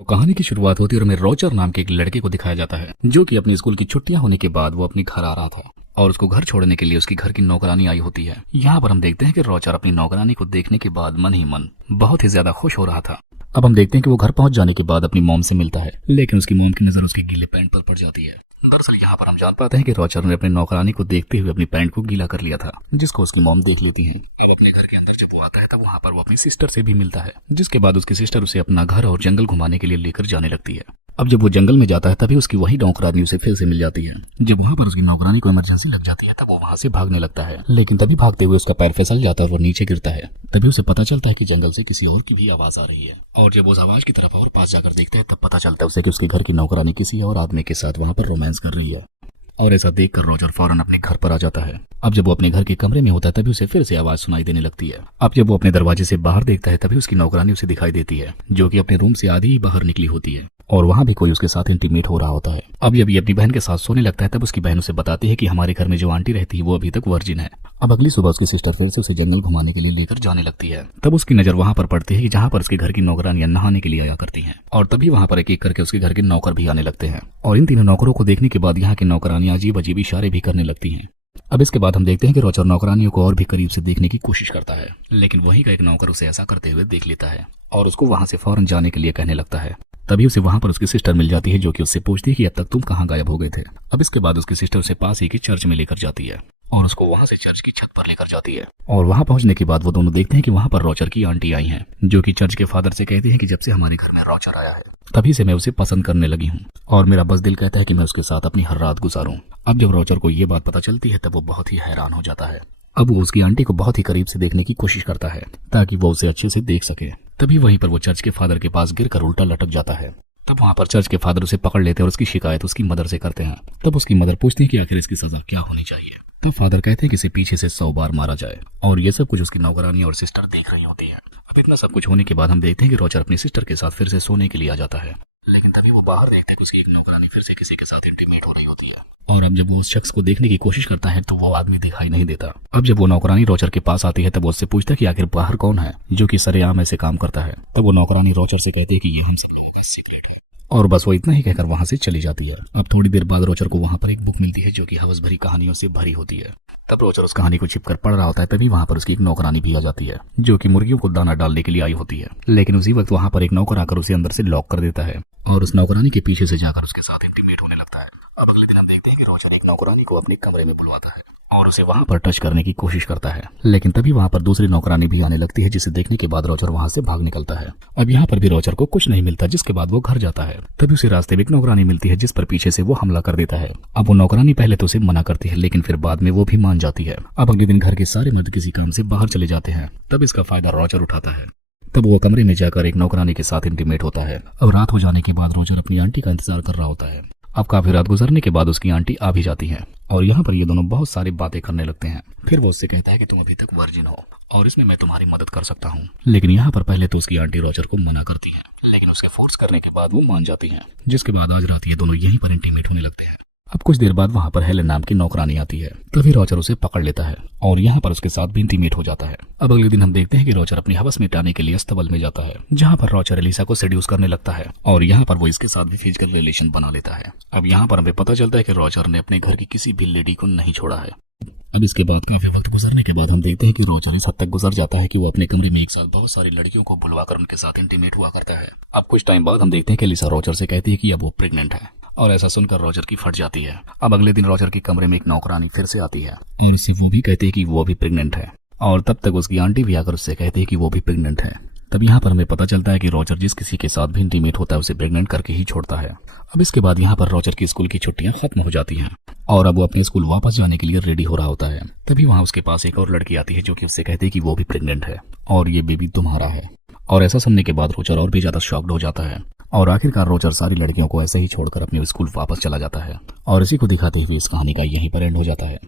तो कहानी की शुरुआत होती है और हमें रोजर नाम के एक लड़के को दिखाया जाता है जो कि अपने स्कूल की छुट्टियां होने के बाद वो अपनी घर आ रहा था और उसको घर छोड़ने के लिए उसकी घर की नौकरानी आई होती है। यहाँ पर हम देखते हैं कि रोजर अपनी नौकरानी को देखने के बाद मन ही मन बहुत ही ज्यादा खुश हो रहा था। अब हम देखते हैं कि वो घर पहुंच जाने के बाद अपनी मॉम से मिलता है, लेकिन उसकी मॉम की नजर उसके गीले पैंट पर पड़ जाती है। दरअसल यहाँ पर हम जान पाते हैं कि रोजर ने अपनी नौकरानी को देखते हुए अपनी पैंट को गीला कर लिया था, जिसको उसकी मॉम देख लेती है। अब अपने घर के अंदर जब वो आता है तब वहाँ पर वो अपनी सिस्टर से भी मिलता है, जिसके बाद उसकी सिस्टर उसे अपना घर और जंगल घुमाने के लिए लेकर जाने लगती है। अब जब वो जंगल में जाता है तभी उसकी वही नौकरानी उसे फिर से मिल जाती है। जब वहाँ पर उसकी नौकरानी को इमरजेंसी लग जाती है तब वो वहाँ से भागने लगता है, लेकिन तभी भागते हुए उसका पैर फिसल जाता है और वो नीचे गिरता है। तभी उसे पता चलता है कि जंगल से किसी और की भी आवाज आ रही है, और जब उस आवाज की तरफ और पास जाकर देखता है तब पता चलता है उसे कि उसके घर की नौकरानी किसी और आदमी के साथ वहाँ पर रोमांस कर रही है। और ऐसा देखकर रोजर फौरन अपने घर पर आ जाता है। अब जब वो अपने घर के कमरे में होता है तभी उसे फिर से आवाज सुनाई देने लगती है। अब जब वो अपने दरवाजे से बाहर देखता है तभी उसकी नौकरानी उसे दिखाई देती है, जो कि अपने रूम से आधी ही बाहर निकली होती है और वहाँ भी कोई उसके साथ इंटीमेट हो रहा होता है। अब जब ये अपनी बहन के साथ सोने लगता है तब उसकी बहन उसे बताती है कि हमारे घर में जो आंटी रहती है वो अभी तक वर्जिन है। अब अगली सुबह उसकी सिस्टर फिर से उसे जंगल घुमाने के लिए लेकर जाने लगती है। तब उसकी नजर वहाँ पर पड़ती है कि जहाँ पर उसके घर की नौकरानियां नहाने के लिए आया करती हैं, और तभी वहाँ पर एक एक करके उसके घर के नौकर भी आने लगते हैं। और इन तीनों नौकरों को देखने के बाद यहाँ की नौकरानियां अजीब अजीब इशारे भी करने लगती हैं। अब इसके बाद हम देखते हैं कि रोजर नौकरानियों को और भी करीब से देखने की कोशिश करता है, लेकिन वहीं का एक नौकर उसे ऐसा करते हुए देख लेता है और उसको वहां से फौरन जाने के लिए कहने लगता है। तभी उसे वहां पर उसकी सिस्टर मिल जाती है, जो कि उससे पूछती है कि अब तक तुम कहाँ गायब हो गए थे। अब इसके बाद उसकी सिस्टर उसे पास ही की चर्च में लेकर जाती है और उसको वहां से चर्च की छत पर लेकर जाती है। और वहां पहुंचने के बाद वो दोनों देखते हैं कि वहां पर रोजर की आंटी आई हैं, जो कि चर्च के फादर से कहती हैं कि जब से हमारे घर में रोजर आया है तभी से मैं उसे पसंद करने लगी हूँ और मेरा बस दिल कहता है कि मैं उसके साथ अपनी हर रात गुजारूं। अब जब रोजर को ये बात पता चलती है तब वो बहुत ही हैरान हो जाता है। अब वो उसकी आंटी को बहुत ही करीब से देखने की कोशिश करता है ताकि वो उसे अच्छे से देख सके। तभी वहीं पर वो चर्च के फादर के पास गिरकर उल्टा लटक जाता है। तब वहां पर चर्च के फादर उसे पकड़ लेते हैं और उसकी शिकायत उसकी मदर से करते हैं। तब उसकी मदर पूछती है कि आखिर इसकी सजा क्या होनी चाहिए। तब फादर कहते हैं कि इसे पीछे से 100 बार मारा जाए, और ये सब कुछ उसकी नौकरानी और सिस्टर देख रही होती है। अब इतना सब कुछ होने के बाद हम देखते हैं कि रोजर अपनी सिस्टर के साथ फिर से सोने के लिए आ जाता है, लेकिन तभी वो बाहर देखते हैं कि उसकी एक नौकरानी फिर से किसी के साथ इंटीमेट हो रही होती है। और अब जब वो उस शख्स को देखने की कोशिश करता है तो वो आदमी दिखाई नहीं देता। अब जब वो नौकरानी रोजर के पास आती है तब वो उससे पूछता है कि आखिर बाहर कौन है जो कि सरेआम ऐसे काम करता है। तब वो नौकरानी रोजर से कहती है कि ये हम सब लोगों का सीक्रेट है, और बस वो इतना ही कहकर वहां से चली जाती है। अब थोड़ी देर बाद रोजर को वहां पर एक बुक मिलती है जो कि हवस भरी कहानियों से भरी होती है। तब रोजर उस कहानी को छिपकर पढ़ रहा होता है, तभी वहां पर उसकी एक नौकरानी भी आ जाती है जो कि मुर्गियों को दाना डालने के लिए आई होती है। लेकिन उसी वक्त वहां पर एक नौकर आकर उसे अंदर से लॉक कर देता है और उस नौकरानी के पीछे से जाकर उसके साथ इंटीमेट होने लगता है। अब अगले दिन हम देखते हैं कि रोजर एक नौकरानी को अपने कमरे में बुलवाता है और उसे वहां पर टच करने की कोशिश करता है, लेकिन तभी वहां पर दूसरी नौकरानी भी आने लगती है, जिसे देखने के बाद रोजर वहां से भाग निकलता है। अब यहाँ पर भी रोजर को कुछ नहीं मिलता, जिसके बाद वो घर जाता है। तभी उसे रास्ते में एक नौकरानी मिलती है जिस पर पीछे से वो हमला कर देता है। अब वो नौकरानी पहले तो उसे मना करती है, लेकिन फिर बाद में वो भी मान जाती है। अब अगले दिन घर के सारे मर्द किसी काम से बाहर चले जाते हैं, तब इसका फायदा रोजर उठाता है। तब वो कमरे में जाकर एक नौकरानी के साथ इंटीमेट होता है। अब रात हो जाने के बाद रोजर अपनी आंटी का इंतजार कर रहा होता है। अब काफी रात गुजरने के बाद उसकी आंटी आ भी जाती है और यहाँ पर ये दोनों बहुत सारी बातें करने लगते हैं। फिर वो उससे कहता है कि तुम अभी तक वर्जिन हो और इसमें मैं तुम्हारी मदद कर सकता हूँ। लेकिन यहाँ पर पहले तो उसकी आंटी रोजर को मना करती है, लेकिन उसके फोर्स करने के बाद वो मान जाती है, जिसके बाद आज रात ये दोनों यहीं पर इंटीमेट होने लगते हैं। अब कुछ देर बाद वहां पर हेलेन नाम की नौकरानी आती है, तभी रोजर उसे पकड़ लेता है और यहाँ पर उसके साथ भी इंटीमेट हो जाता है। अब अगले दिन हम देखते हैं कि रोजर अपनी हवस मिटाने के लिए अस्तबल में जाता है, जहाँ पर रोजर एलिसा को सेड्यूस करने लगता है और यहाँ पर वो इसके साथ भी फिजिकल रिलेशन बना लेता है। अब यहाँ पर हमें पता चलता है कि रोजर ने अपने घर की किसी भी लेडी को नहीं छोड़ा है। अब इसके बाद काफी वक्त गुजरने के बाद हम देखते हैं कि रोजर इस हद तक गुजर जाता है कि वो अपने कमरे में एक साथ बहुत सारी लड़कियों को बुलवाकर उनके साथ इंटीमेट हुआ करता है। अब कुछ टाइम बाद हम देखते हैं कि एलिसा रोजर से कहती है कि अब वो प्रेग्नेंट है, और ऐसा सुनकर रोजर की फट जाती है। अब अगले दिन रोजर के कमरे में एक नौकरानी फिर से आती है और इसे वो भी कहती है कि वो भी प्रेग्नेंट है, और तब तक उसकी आंटी भी आकर उससे कहती है कि वो भी प्रेग्नेंट है। तब यहाँ पर हमें पता चलता है कि रोजर जिस किसी के साथ भी इंटीमेट होता है उसे प्रेग्नेंट करके ही छोड़ता है। अब इसके बाद यहाँ पर रोजर की स्कूल की छुट्टियां खत्म हो जाती हैं और अब वो अपने स्कूल वापस जाने के लिए रेडी हो रहा होता है। तभी वहाँ उसके पास एक और लड़की आती है जो कि उससे कहती है कि वो भी प्रेग्नेंट है और ये बेबी तुम्हारा है। और ऐसा सुनने के बाद रोजर और भी ज्यादा शॉक्ड हो जाता है और आखिरकार रोजर सारी लड़कियों को ऐसे ही छोड़कर अपने स्कूल वापस चला जाता है। और इसी को दिखाते हुए इस कहानी का यहीं पर एंड हो जाता है।